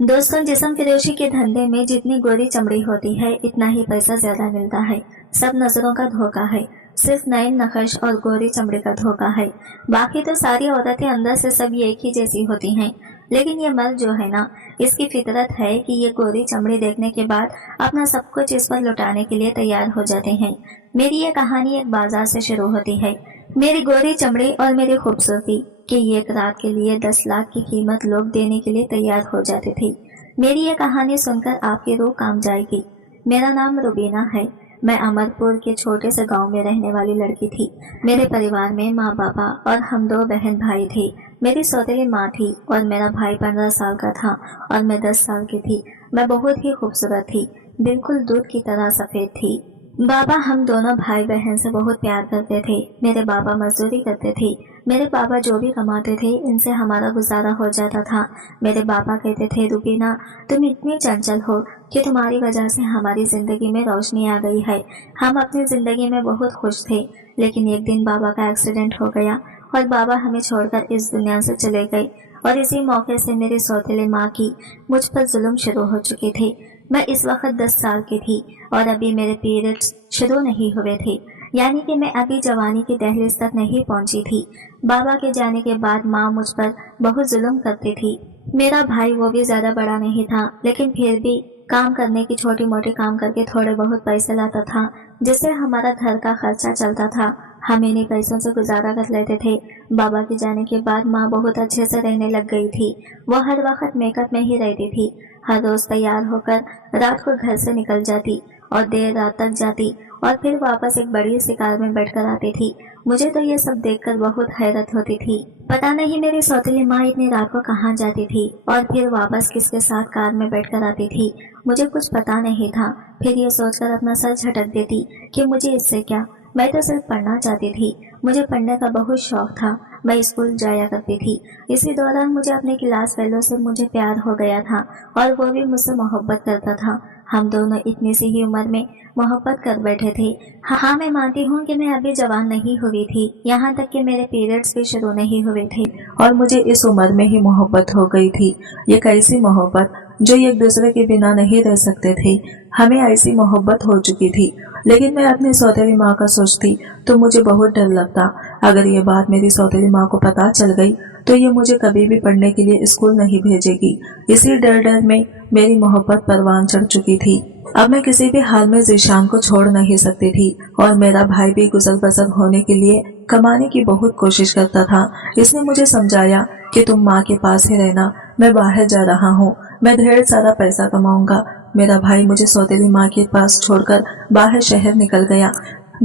दोस्तों, जिस्म फिरोशी के धंधे में जितनी गोरी चमड़ी होती है इतना ही पैसा ज्यादा मिलता है। सब नजरों का धोखा है, सिर्फ नए नक्श और गोरी चमड़ी का धोखा है। बाकी तो सारी औरतें अंदर से सब एक ही जैसी होती हैं। लेकिन ये मर्द जो है ना, इसकी फितरत है कि ये गोरी चमड़ी देखने के बाद अपना सब कुछ इस पर लुटाने के लिए तैयार हो जाते हैं। मेरी ये कहानी एक बाजार से शुरू होती है। मेरी गोरी चमड़ी और मेरी खूबसूरती कि एक रात के लिए 10 लाख की कीमत लोग देने के लिए तैयार हो जाते थे। मेरी ये कहानी सुनकर आपकी रूह काम जाएगी। मेरा नाम रुबीना है। मैं अमरपुर के छोटे से गांव में रहने वाली लड़की थी। मेरे परिवार में माँ पापा और हम 2 बहन भाई थे। मेरी सौतेली माँ थी और मेरा भाई 15 साल का था और मैं 10 साल की थी। मैं बहुत ही खूबसूरत थी, बिल्कुल दूध की तरह सफेद थी। बाबा हम दोनों भाई बहन से बहुत प्यार करते थे। मेरे बाबा मजदूरी करते थे। मेरे पापा जो भी कमाते थे इनसे हमारा गुजारा हो जाता था। मेरे पापा कहते थे, रुबीना तुम इतनी चंचल हो कि तुम्हारी वजह से हमारी जिंदगी में रोशनी आ गई है। हम अपनी जिंदगी में बहुत खुश थे, लेकिन एक दिन बाबा का एक्सीडेंट हो गया और बाबा हमें छोड़कर इस दुनिया से चले गए। और इसी मौके से मेरी सौतेली माँ की मुझ पर जुल्म शुरू हो चुके थे। मैं इस वक्त 10 साल की थी और अभी मेरे पीरियड्स शुरू नहीं हुए थे, यानी कि मैं अभी जवानी की दहलीज तक नहीं पहुंची थी। बाबा के जाने के बाद माँ मुझ पर बहुत जुल्म करती थी। मेरा भाई वो भी ज्यादा बड़ा नहीं था, लेकिन फिर भी काम करने की छोटी मोटी काम करके थोड़े बहुत पैसे लाता था, जिससे हमारा घर का खर्चा चलता था। हम इन्हीं पैसों से गुजारा कर लेते थे। बाबा के जाने के बाद माँ बहुत अच्छे से रहने लग गई थी। वो हर वक्त मेकअप में ही रहती थी। हर रोज तैयार होकर रात को घर से निकल जाती और देर रात तक जाती और फिर वापस एक बड़ी सी कार में बैठकर आती थी। मुझे तो ये सब देखकर बहुत हैरत होती थी। पता नहीं मेरी सौतेली माँ इतनी रात को कहाँ जाती थी और फिर वापस किसके साथ कार में बैठकर आती थी। मुझे कुछ पता नहीं था। फिर ये सोचकर अपना सर झटक देती कि मुझे इससे क्या, मैं तो सिर्फ पढ़ना चाहती थी। मुझे पढ़ने का बहुत शौक था। मैं स्कूल जाया करती थी। इसी दौरान मुझे अपने क्लास फेलो से मुझे प्यार हो गया था और वो भी मुझसे मोहब्बत करता था। हम दोनों इतनी सी ही उम्र में मोहब्बत कर बैठे थे। हाँ, मैं मानती हूँ कि मैं अभी जवान नहीं हुई थी, यहाँ तक कि मेरे पीरियड्स भी शुरू नहीं हुए थे और मुझे इस उम्र में ही मोहब्बत हो गई थी। ये कैसी मोहब्बत जो एक दूसरे के बिना नहीं रह सकते थे। हमें ऐसी मोहब्बत हो चुकी थी। लेकिन मैं अपनी सौतेली माँ का सोचती तो मुझे बहुत डर लगता। अगर ये बात मेरी सौतेली माँ को पता चल गई तो ये मुझे कभी भी पढ़ने के लिए स्कूल नहीं भेजेगी। इसी डर में मेरी मोहब्बत परवान चढ़ चुकी थी। अब मैं किसी भी हाल में जीशान को छोड़ नहीं सकती थी और मेरा भाई भी गुजर बसर होने के लिए कमाने की बहुत कोशिश करता था। इसने मुझे समझाया कि तुम माँ के पास ही रहना, मैं बाहर जा रहा हूँ, मैं ढेर सारा पैसा कमाऊंगा। मेरा भाई मुझे सौतेली माँ के पास छोड़कर बाहर शहर निकल गया।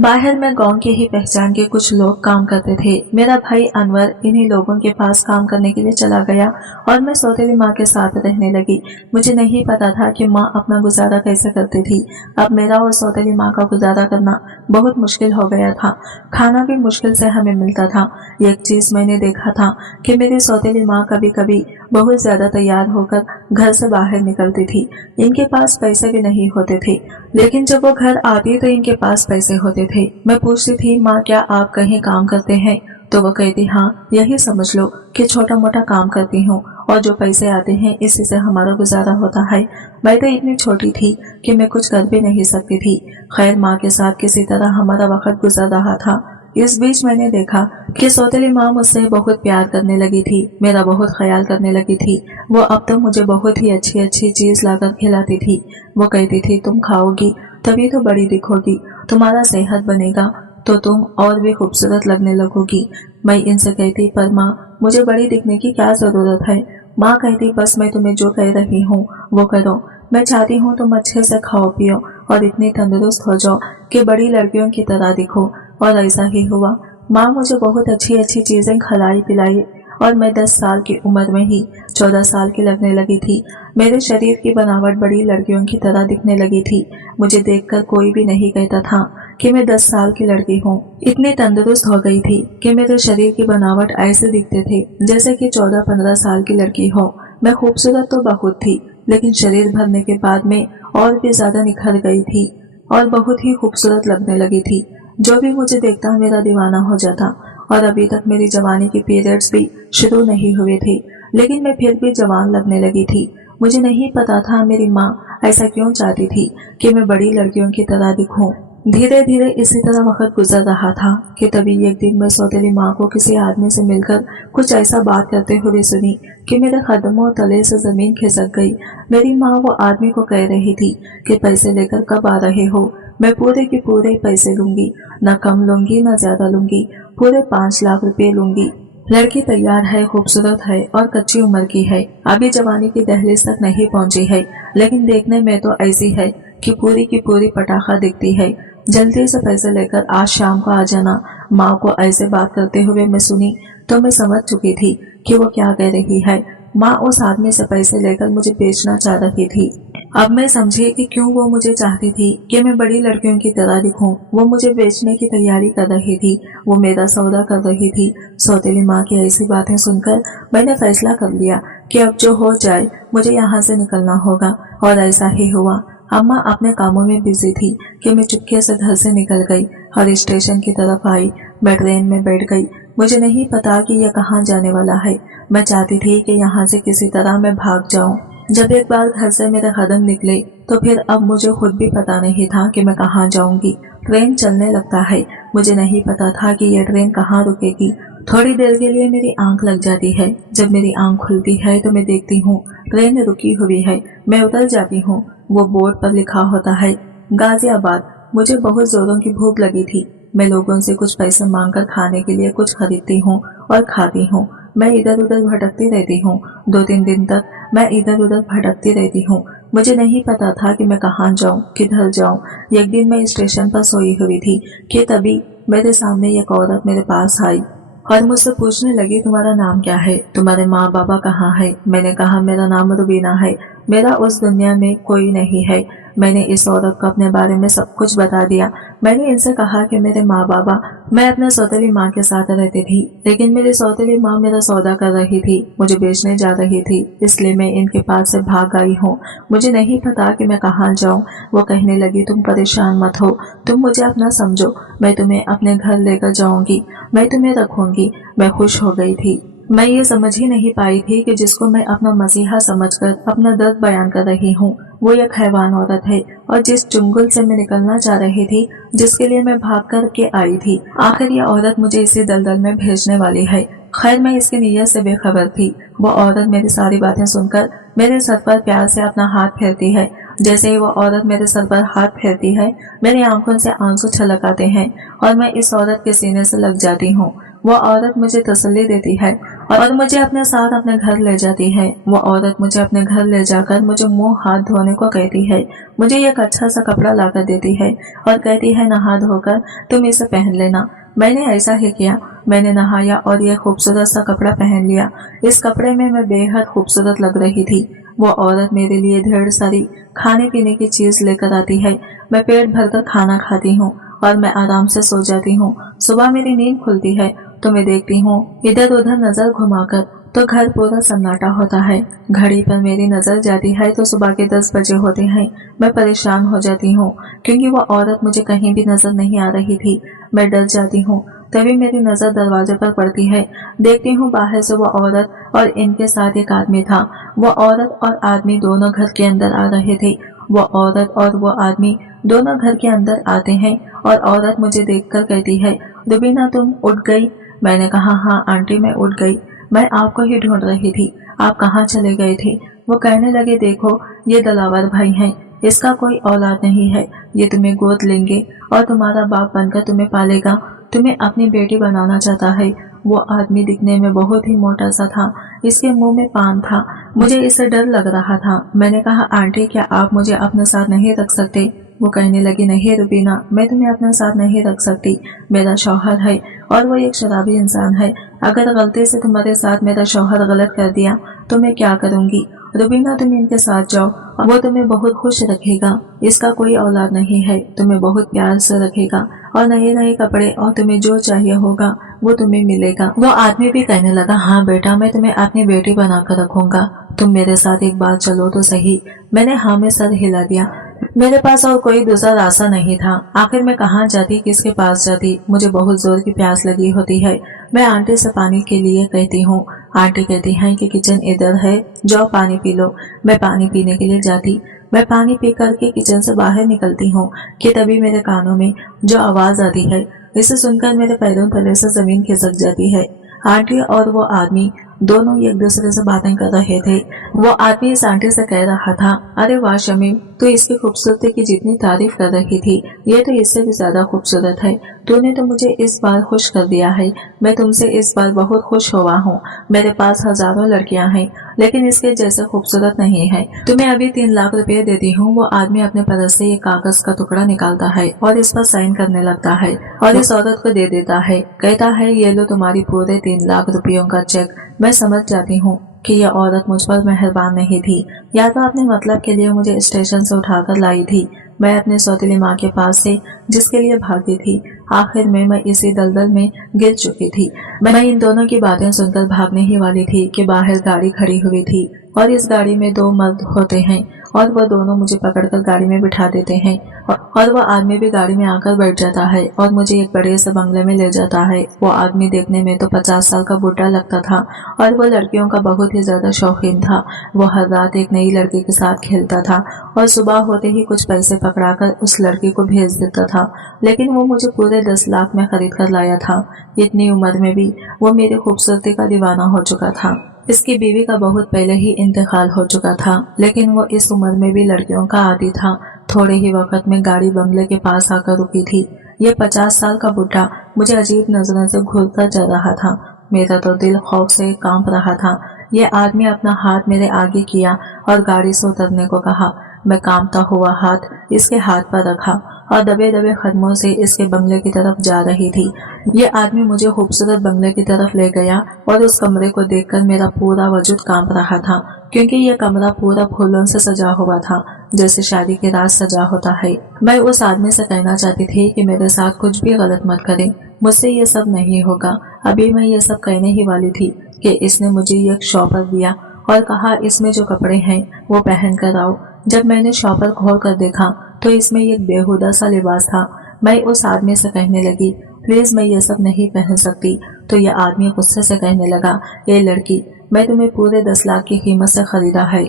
बाहर में गांव के ही पहचान के कुछ लोग काम करते थे। मेरा भाई अनवर इन्हीं लोगों के पास काम करने के लिए चला गया और मैं सौतेली माँ के साथ रहने लगी। मुझे नहीं पता था कि माँ अपना गुजारा कैसे करती थी। अब मेरा और सौतेली माँ का गुजारा करना बहुत मुश्किल हो गया था। खाना भी मुश्किल से हमें मिलता था। एक चीज मैंने देखा था कि मेरी सौतेली माँ कभी कभी बहुत ज्यादा तैयार होकर घर से बाहर निकलती थी। इनके पास पैसे भी नहीं होते थे, लेकिन जब वो घर आती तो इनके पास पैसे होते थे। मैं पूछती थी, माँ क्या आप कहीं काम करते हैं? तो वो कहती, हाँ, यही समझ लो कि छोटा मोटा काम करती हूँ और जो पैसे आते हैं इसी से हमारा गुजारा होता है। मैं तो इतनी छोटी थी कि मैं कुछ कर भी नहीं सकती थी। खैर, माँ के साथ किसी तरह हमारा वक्त गुजर रहा था। इस बीच मैंने देखा कि सौतेली माँ मुझसे बहुत प्यार करने लगी थी, मेरा बहुत ख्याल करने लगी थी। वो अब तो मुझे बहुत ही अच्छी अच्छी चीज लाकर खिलाती थी। वो कहती थी, तुम खाओगी तभी तो बड़ी दिखोगी, तुम्हारा सेहत बनेगा तो तुम और भी खूबसूरत लगने लगोगी। मैं इनसे कहती, पर माँ मुझे बड़ी दिखने की क्या जरूरत है? माँ कहती, बस मैं तुम्हें जो कह रही हूँ वो करो। मैं चाहती हूँ तुम अच्छे से खाओ पियो और इतनी तंदुरुस्त हो जाओ कि बड़ी लड़कियों की तरह दिखो। और ऐसा ही हुआ। माँ मुझे बहुत अच्छी अच्छी चीजें खिलाई पिलाई और मैं 10 साल की उम्र में ही 14 साल की लगने लगी थी। मेरे शरीर की बनावट बड़ी लड़कियों की तरह दिखने लगी थी। मुझे देखकर कोई भी नहीं कहता था कि मैं 10 साल की लड़की हूँ। इतनी तंदुरुस्त हो गई थी कि मेरे शरीर की बनावट ऐसे दिखते थे जैसे कि 14-15 साल की लड़की हो। मैं खूबसूरत तो बहुत थी, लेकिन शरीर भरने के बाद में और भी ज्यादा निखर गई थी और बहुत ही खूबसूरत लगने लगी थी। जो भी मुझे देखता मेरा दीवाना हो जाता। और अभी तक मेरी जवानी के पीरियड्स भी शुरू नहीं हुए थे, लेकिन मैं फिर भी जवान लगने लगी थी। मुझे नहीं पता था मेरी माँ ऐसा क्यों चाहती थी कि मैं बड़ी लड़कियों की तरह दिखूं। धीरे धीरे इसी तरह वक्त गुजर रहा था कि तभी एक दिन मैं सौतेली माँ को किसी आदमी से मिलकर कुछ ऐसा बात करते हुए सुनी कि मेरे कदमों तले से जमीन खिसक गई। मेरी माँ वो आदमी को कह रही थी कि पैसे लेकर कब आ रहे हो, मैं पूरे के पूरे पैसे लूंगी, न कम लूंगी न ज्यादा लूंगी, पूरे 5 लाख रुपए लूंगी। लड़की तैयार है, खूबसूरत है और कच्ची उम्र की है, अभी जवानी की दहलीज तक नहीं पहुंची है, लेकिन देखने में तो ऐसी है कि पूरी की पूरी पटाखा दिखती है। जल्दी से पैसे लेकर आज शाम को आ जाना। माँ को ऐसे बात करते हुए मैं सुनी तो मैं समझ चुकी थी कि वो क्या कह रही है। माँ उस आदमी से पैसे लेकर मुझे बेचना चाह रही थी। अब मैं समझी कि क्यों वो मुझे चाहती थी कि मैं बड़ी लड़कियों की तरह दिखूं। वो मुझे बेचने की तैयारी कर रही थी, वो मेरा सौदा कर रही थी। सौतेली माँ की ऐसी बातें सुनकर मैंने फैसला कर लिया कि अब जो हो जाए मुझे यहाँ से निकलना होगा, और ऐसा ही हुआ। अम्मा अपने कामों में बिजी थी कि मैं चुपके से घर से निकल गई और स्टेशन की तरफ आई। मैं ट्रेन में बैठ गई। मुझे नहीं पता कि यह कहाँ जाने वाला है। मैं चाहती थी कि यहाँ से किसी तरह मैं भाग जाऊं। जब एक बार घर से मेरे कदम निकले तो फिर अब मुझे खुद भी पता नहीं था कि मैं कहाँ जाऊंगी। ट्रेन चलने लगता है, मुझे नहीं पता था कि यह ट्रेन कहाँ रुकेगी। थोड़ी देर के लिए मेरी आंख लग जाती है। जब मेरी आंख खुलती है तो मैं देखती हूँ ट्रेन रुकी हुई है। मैं उतर जाती हूँ। वो बोर्ड पर लिखा होता है गाजियाबाद। मुझे बहुत जोरों की भूख लगी थी। मैं लोगों से कुछ पैसे मांगकर खाने के लिए कुछ खरीदती हूँ और खाती हूँ। मैं इधर उधर भटकती रहती हूँ। 2-3 दिन तक मैं इधर उधर भटकती रहती हूँ। मुझे नहीं पता था कि मैं कहाँ जाऊँ, किधर जाऊँ। एक दिन मैं स्टेशन पर सोई हुई थी कि तभी मेरे सामने एक औरत मेरे पास आई और मुझसे पूछने लगी, तुम्हारा नाम क्या है, तुम्हारे माँ बाबा कहाँ है। मैंने कहा मेरा नाम रुबीना है, मेरा उस दुनिया में कोई नहीं है। मैंने इस औरत को अपने बारे में सब कुछ बता दिया। मैंने इनसे कहा कि मेरे माँ बाबा, मैं अपने सौतेली माँ के साथ रहती थी, लेकिन मेरी सौतेली माँ मेरा सौदा कर रही थी, मुझे बेचने जा रही थी, इसलिए मैं इनके पास से भाग आई हूँ। मुझे नहीं पता कि मैं कहाँ जाऊँ। वो कहने लगी, तुम परेशान मत हो, तुम मुझे अपना समझो, मैं तुम्हें अपने घर लेकर जाऊंगी, मैं तुम्हें रखूंगी। मैं खुश हो गई थी। मैं ये समझ ही नहीं पाई थी कि जिसको मैं अपना मसीहा समझकर अपना दर्द बयान कर रही हूँ वो एक हैवान औरत है, और जिस चुंगल से मैं निकलना चाह रही थी, जिसके लिए मैं भाग कर के आई थी, आखिर ये औरत मुझे इसी दलदल में भेजने वाली है। खैर मैं इसकी नीयत से बेखबर थी। वो औरत मेरी सारी बातें सुनकर मेरे सर पर प्यार से अपना हाथ फेरती है। जैसे ही वो औरत मेरे सर पर हाथ फेरती है, मेरी आंखों से आंसू छलक आते हैं और मैं इस औरत के सीने से लग जाती हूँ। वो औरत मुझे तसल्ली देती है और मुझे अपने साथ अपने घर ले जाती है। वो औरत मुझे अपने घर ले जाकर मुझे मुंह हाथ धोने को कहती है, मुझे एक अच्छा सा कपड़ा लाकर देती है और कहती है नहा धोकर तुम इसे पहन लेना। मैंने ऐसा ही किया। मैंने नहाया और यह खूबसूरत सा कपड़ा पहन लिया। इस कपड़े में मैं बेहद खूबसूरत लग रही थी। वो औरत मेरे लिए ढेर सारी खाने पीने की चीज लेकर आती है। मैं पेट भरकर खाना खाती हूँ और मैं आराम से सो जाती हूँ। सुबह मेरी नींद खुलती है तो मैं देखती हूँ इधर उधर नजर घुमाकर तो घर पूरा सन्नाटा होता है। घड़ी पर मेरी नजर जाती है तो सुबह के 10 बजे होते हैं। मैं परेशान हो जाती हूँ क्योंकि वो औरत मुझे कहीं भी नजर नहीं आ रही थी। मैं डर जाती हूँ। तभी मेरी नजर दरवाजे पर पड़ती है। देखती हूँ बाहर से वो औरत और इनके साथ एक आदमी था। वो औरत और आदमी दोनों घर के अंदर आ रहे थे। वो औरत और वो आदमी दोनों घर के अंदर आते हैं और औरत मुझे देखकर कहती है, रुबीना तुम उठ गई। मैंने कहा हाँ आंटी मैं उठ गई, मैं आपको ही ढूंढ रही थी, आप कहाँ चले गए थे। वो कहने लगे, देखो ये दलावर भाई हैं, इसका कोई औलाद नहीं है, ये तुम्हें गोद लेंगे और तुम्हारा बाप बनकर तुम्हें पालेगा, तुम्हें अपनी बेटी बनाना चाहता है। वो आदमी दिखने में बहुत ही मोटा सा था, इसके मुंह में पान था। मुझे इससे डर लग रहा था। मैंने कहा आंटी क्या आप मुझे अपने साथ नहीं रख सकते। वो कहने लगी, नहीं रुबीना मैं तुम्हें अपने साथ नहीं रख सकती, मेरा शौहर है और वो एक शराबी इंसान है। अगर गलती से तुम्हारे साथ मेरा शौहर गलत कर दिया तो मैं क्या करूँगी। रुबीना तुम इनके साथ जाओ, वो तुम्हें बहुत खुश रखेगा, इसका कोई औलाद नहीं है, तुम्हें बहुत प्यार से रखेगा और नए नए कपड़े और तुम्हें जो चाहिए होगा वो तुम्हें मिलेगा। वो आदमी भी कहने लगा, हाँ बेटा मैं तुम्हें अपनी बेटी बनाकर रखूंगा, तुम मेरे साथ एक बार चलो तो सही। मैंने हाँ में सर हिला दिया। मेरे पास और कोई दूसरा रास्ता नहीं था। आखिर मैं कहाँ जाती, किसके पास जाती। मुझे बहुत जोर की प्यास लगी होती है। मैं आंटी से पानी के लिए कहती हूँ। आंटी कहती हैं कि किचन इधर है, जाओ पानी पी लो। मैं पानी पीने के लिए जाती। मैं पानी पी करके किचन से बाहर निकलती हूँ कि तभी मेरे कानों में जो आवाज आती है, इसे सुनकर मेरे पैरों तले से जमीन खिसक जाती है। आंटी और वो आदमी दोनों एक दूसरे से बातें कर रहे थे। वो आदमी इस आंटी से कह रहा था, अरे वाह शमीम, तू इसकी खूबसूरती की जितनी तारीफ कर रही थी, ये तो इससे भी ज्यादा खूबसूरत है। तूने तो मुझे इस बार खुश कर दिया है। मैं तुमसे इस बार बहुत खुश हुआ हूँ। मेरे पास हजारों लड़कियां हैं, लेकिन इसके जैसे खूबसूरत नहीं है। तुम्हें अभी 3 लाख रुपए देती हूँ। वो आदमी अपने पर्स से एक कागज का टुकड़ा निकालता है और इस पर साइन करने लगता है और इस औरत को दे देता है। कहता है, ये लो तुम्हारी पूरे 3 लाख रुपयों का चेक। मैं समझ जाती हूँ कि यह औरत मुझ पर मेहरबान नहीं थी, या तो अपने मतलब के लिए मुझे स्टेशन से उठाकर लाई थी। मैं अपने सौतेली माँ के पास से जिसके लिए भागी थी, आखिर में मैं इसी दलदल में गिर चुकी थी। मैं इन दोनों की बातें सुनकर भागने ही वाली थी कि बाहर गाड़ी खड़ी हुई थी और इस गाड़ी में 2 मर्द होते हैं और वह दोनों मुझे पकड़कर गाड़ी में बिठा देते हैं और वह आदमी भी गाड़ी में आकर बैठ जाता है और मुझे एक बड़े से बंगले में ले जाता है। वो आदमी देखने में तो 50 साल का बूढ़ा लगता था और वो लड़कियों का बहुत ही ज्यादा शौकीन था। वो हर रात एक नई लड़की के साथ खेलता था और सुबह होते ही कुछ पैसे पकड़ाकर उस लड़की को भेज देता था। लेकिन वो मुझे पूरे 10 लाख में खरीद कर लाया था। इतनी उम्र में भी वो मेरी खूबसूरती का दीवाना हो चुका था। इसकी बीवी का बहुत पहले ही इंतकाल हो चुका था, लेकिन वो इस उम्र में भी लड़कियों का आदी था। थोड़े ही वक्त में गाड़ी बंगले के पास आकर रुकी थी। ये 50 साल का बुढ़ा मुझे अजीब नजरों से घूरता जा रहा था। मेरा तो दिल खौफ से कांप रहा था। ये आदमी अपना हाथ मेरे आगे किया और गाड़ी से उतरने को कहा। मैं कांपता हुआ हाथ इसके हाथ पर रखा और दबे दबे कदमों से इसके बंगले की तरफ जा रही थी। ये आदमी मुझे खूबसूरत बंगले की तरफ ले गया और उस कमरे को देखकर मेरा पूरा वजूद कांप रहा था, क्योंकि ये कमरा पूरा फूलों से सजा हुआ था, जैसे शादी की रात सजा होता है। मैं उस आदमी से कहना चाहती थी कि मेरे साथ कुछ भी गलत मत करें, मुझसे ये सब नहीं होगा। अभी मैं ये सब कहने ही वाली थी कि इसने मुझे एक शॉपर दिया और कहा, इसमें जो कपड़े हैं वो पहन कर आओ। जब मैंने शॉपर खोल कर देखा तो इसमें एक बेहुदा सा लिबास था। मैं उस आदमी से कहने लगी, प्लीज मैं ये सब नहीं पहन सकती। तो यह आदमी गुस्से से कहने लगा, ये लड़की, मैं तुम्हें पूरे 10 लाख की कीमत से खरीदा है।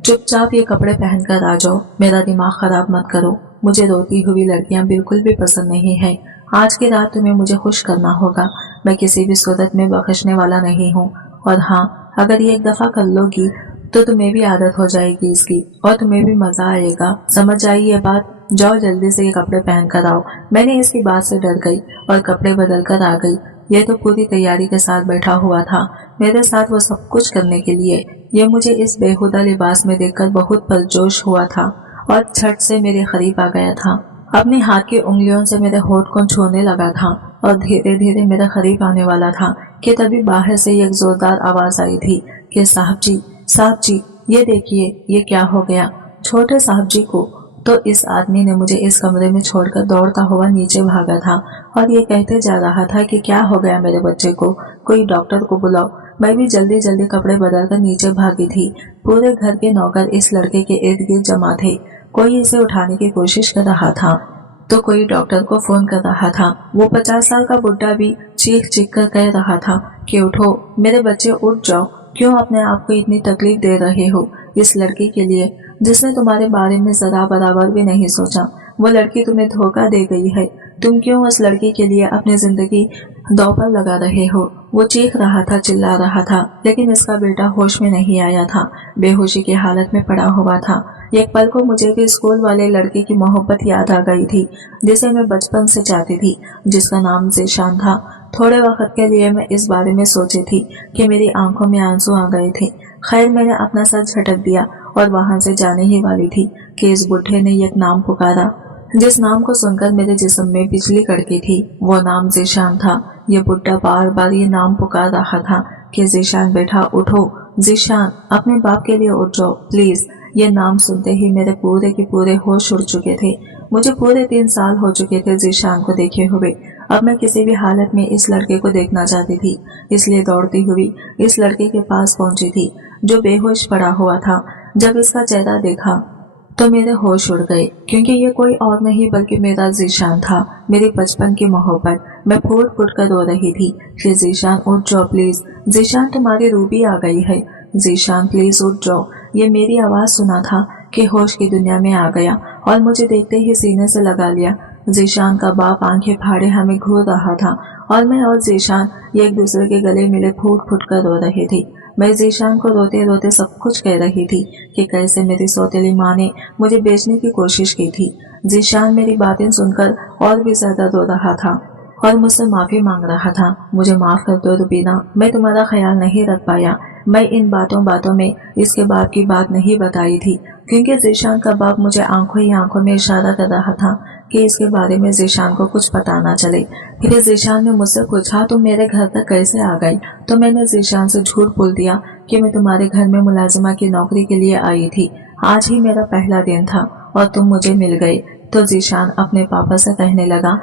चुपचाप ये कपड़े पहनकर आ जाओ, मेरा दिमाग खराब मत करो। मुझे रोती हुई लड़कियां बिल्कुल भी पसंद नहीं है। आज की रात तुम्हें मुझे खुश करना होगा। मैं किसी भी सूरत में बख्शने वाला नहीं हूँ। और हाँ, अगर ये एक दफा कर लोगी तो तुम्हें भी आदत हो जाएगी इसकी और तुम्हें भी मजा आएगा। समझ आई ये बात? जाओ जल्दी से ये कपड़े पहन कर आओ। मैंने इसकी बात से डर गई और कपड़े बदल कर आ गई। ये तो पूरी तैयारी के साथ बैठा हुआ था मेरे साथ वो सब कुछ करने के लिए। ये मुझे इस बेहुदा लिबास में देखकर बहुत पुरजोश हुआ था और झट से मेरे करीब आ गया था। अपने हाथ की उंगलियों से मेरे होठ को छूने लगा था और धीरे धीरे मेरे करीब आने वाला था कि तभी बाहर से एक जोरदार आवाज आई थी कि साहब जी, ये देखिए, ये क्या हो गया छोटे साहब जी को। तो इस आदमी ने मुझे इस कमरे में छोड़कर दौड़ता हुआ नीचे भागा था और ये कहते जा रहा था कि क्या हो गया मेरे बच्चे को, कोई डॉक्टर को बुलाओ। मैं भी जल्दी जल्दी कपड़े बदलकर नीचे भागी थी। पूरे घर के नौकर इस लड़के के इर्द गिर्द जमा थे। कोई इसे उठाने की कोशिश कर रहा था तो कोई डॉक्टर को फोन कर रहा था। वो 50 साल का बुढ़ा भी चीख चीख कर कह रहा था कि उठो मेरे बच्चे, उठ जाओ। क्यों अपने आप को इतनी तकलीफ दे रहे हो इस लड़की के लिए जिसने तुम्हारे बारे में जरा बराबर भी नहीं सोचा। वो लड़की तुम्हें धोखा दे गई है। तुम क्यों उस लड़की के लिए अपनी जिंदगी दांव पर लगा रहे हो। वो चीख रहा था, चिल्ला रहा था, लेकिन इसका बेटा होश में नहीं आया था, बेहोशी की हालत में पड़ा हुआ था। एक पल को मुझे भी स्कूल वाले लड़के की मोहब्बत याद आ गई थी जिसे मैं बचपन से चाहती थी, जिसका नाम ज़ीशान था। थोड़े वक्त के लिए मैं इस बारे में सोची थी कि मेरी आंखों में आंसू आ गए थे। खैर, मैंने अपना सर झटक दिया और वहां से जाने ही वाली थी कि इस बुढ़े ने एक नाम पुकारा जिस नाम को सुनकर मेरे जिस्म में बिजली कड़की थी। वो नाम ज़ीशान था। ये बुढ़ा बार बार ये नाम पुकार रहा था कि ज़ीशान बेटा उठो, ज़ीशान अपने बाप के लिए उठ जाओ प्लीज। ये नाम सुनते ही मेरे पूरे के पूरे होश उड़ चुके थे। मुझे पूरे 3 साल हो चुके थे ज़ीशान को देखे हुए। अब मैं किसी भी हालत में इस लड़के को देखना चाहती थी, इसलिए दौड़ती हुई इस लड़के के पास पहुंची थी जो बेहोश पड़ा हुआ था। जब इसका चेहरा देखा तो मेरे होश उड़ गए, क्योंकि ये कोई और नहीं बल्कि मेरा जीशान था, मेरी बचपन की मोहब्बत। मैं फूट फूट कर रो रही थी कि जीशान उठ जाओ प्लीज, जीशान तुम्हारी रूबी आ गई है, जीशान प्लीज उठ जाओ। ये मेरी आवाज सुना था कि होश की दुनिया में आ गया और मुझे देखते ही सीने से लगा लिया। जीशान का बाप आंखें फाड़े हमें घूर रहा था और मैं और जीशान एक दूसरे के गले मिले फूट फूट कर रो रहे थे। मैं जीशान को रोते रोते सब कुछ कह रही थी कि कैसे मेरी सौतेली माँ ने मुझे बेचने की कोशिश की थी। जीशान मेरी बातें सुनकर और भी ज्यादा रो रहा था और मुझसे माफी मांग रहा था। मुझे माफ कर दो रुबीना, मैं तुम्हारा ख्याल नहीं रख पाया। मैं इन बातों में इसके बाप की बात नहीं बताई थी, क्योंकि जीशान का बाप मुझे आंखों ही आंखों में इशारा कर रहा था कि इसके बारे में जीशान को कुछ पता ना चले। फिर जीशान ने मुझसे पूछा तुम मेरे घर तक कैसे आ गई, तो मैंने जीशान से झूठ बोल दिया कि मैं तुम्हारे घर में मुलाजिमा की नौकरी के लिए आई थी। आज ही मेरा पहला दिन था और तुम मुझे मिल गए। तो जीशान अपने पापा से कहने लगा,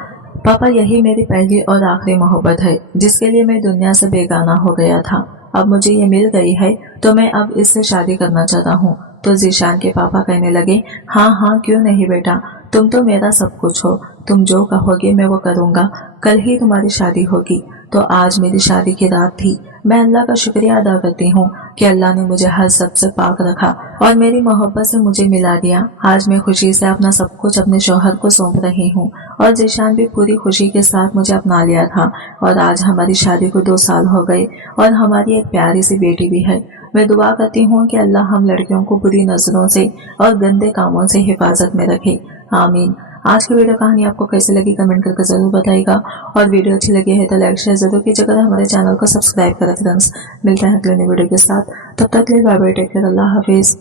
पापा यही मेरी पहली और आखिरी मोहब्बत है जिसके लिए मैं दुनिया से बेगाना हो गया था। अब मुझे ये मिल गई है तो मैं अब इससे शादी करना चाहता हूँ। तो जीशान के पापा कहने लगे, हाँ हाँ क्यों नहीं बेटा, तुम तो मेरा सब कुछ हो, तुम जो कहोगे मैं वो करूँगा। कल ही तुम्हारी शादी होगी। तो आज मेरी शादी की रात थी। मैं अल्लाह का शुक्रिया अदा करती हूँ कि अल्लाह ने मुझे हर सब से पाक रखा और मेरी मोहब्बत से मुझे मिला दिया। आज मैं खुशी से अपना सब कुछ अपने शौहर को सौंप रही हूँ और जीशान भी पूरी खुशी के साथ मुझे अपना लिया था और आज हमारी शादी को 2 साल हो गए और हमारी एक प्यारी सी बेटी भी है। मैं दुआ करती हूँ कि अल्लाह हम लड़कियों को बुरी नजरों से और गंदे कामों से हिफाजत में रखे, आमीन। आज की वीडियो कहानी आपको कैसी लगी कमेंट करके जरूर बताइएगा और वीडियो अच्छी लगी है तो लाइक शेयर जरूर कीजिएगा, हमारे चैनल को सब्सक्राइब करें फ्रेंड्स। मिलते हैं अगले वीडियो के साथ, तब तक के लिए बाय बाय, टेक केयर, अल्लाह हाफिज।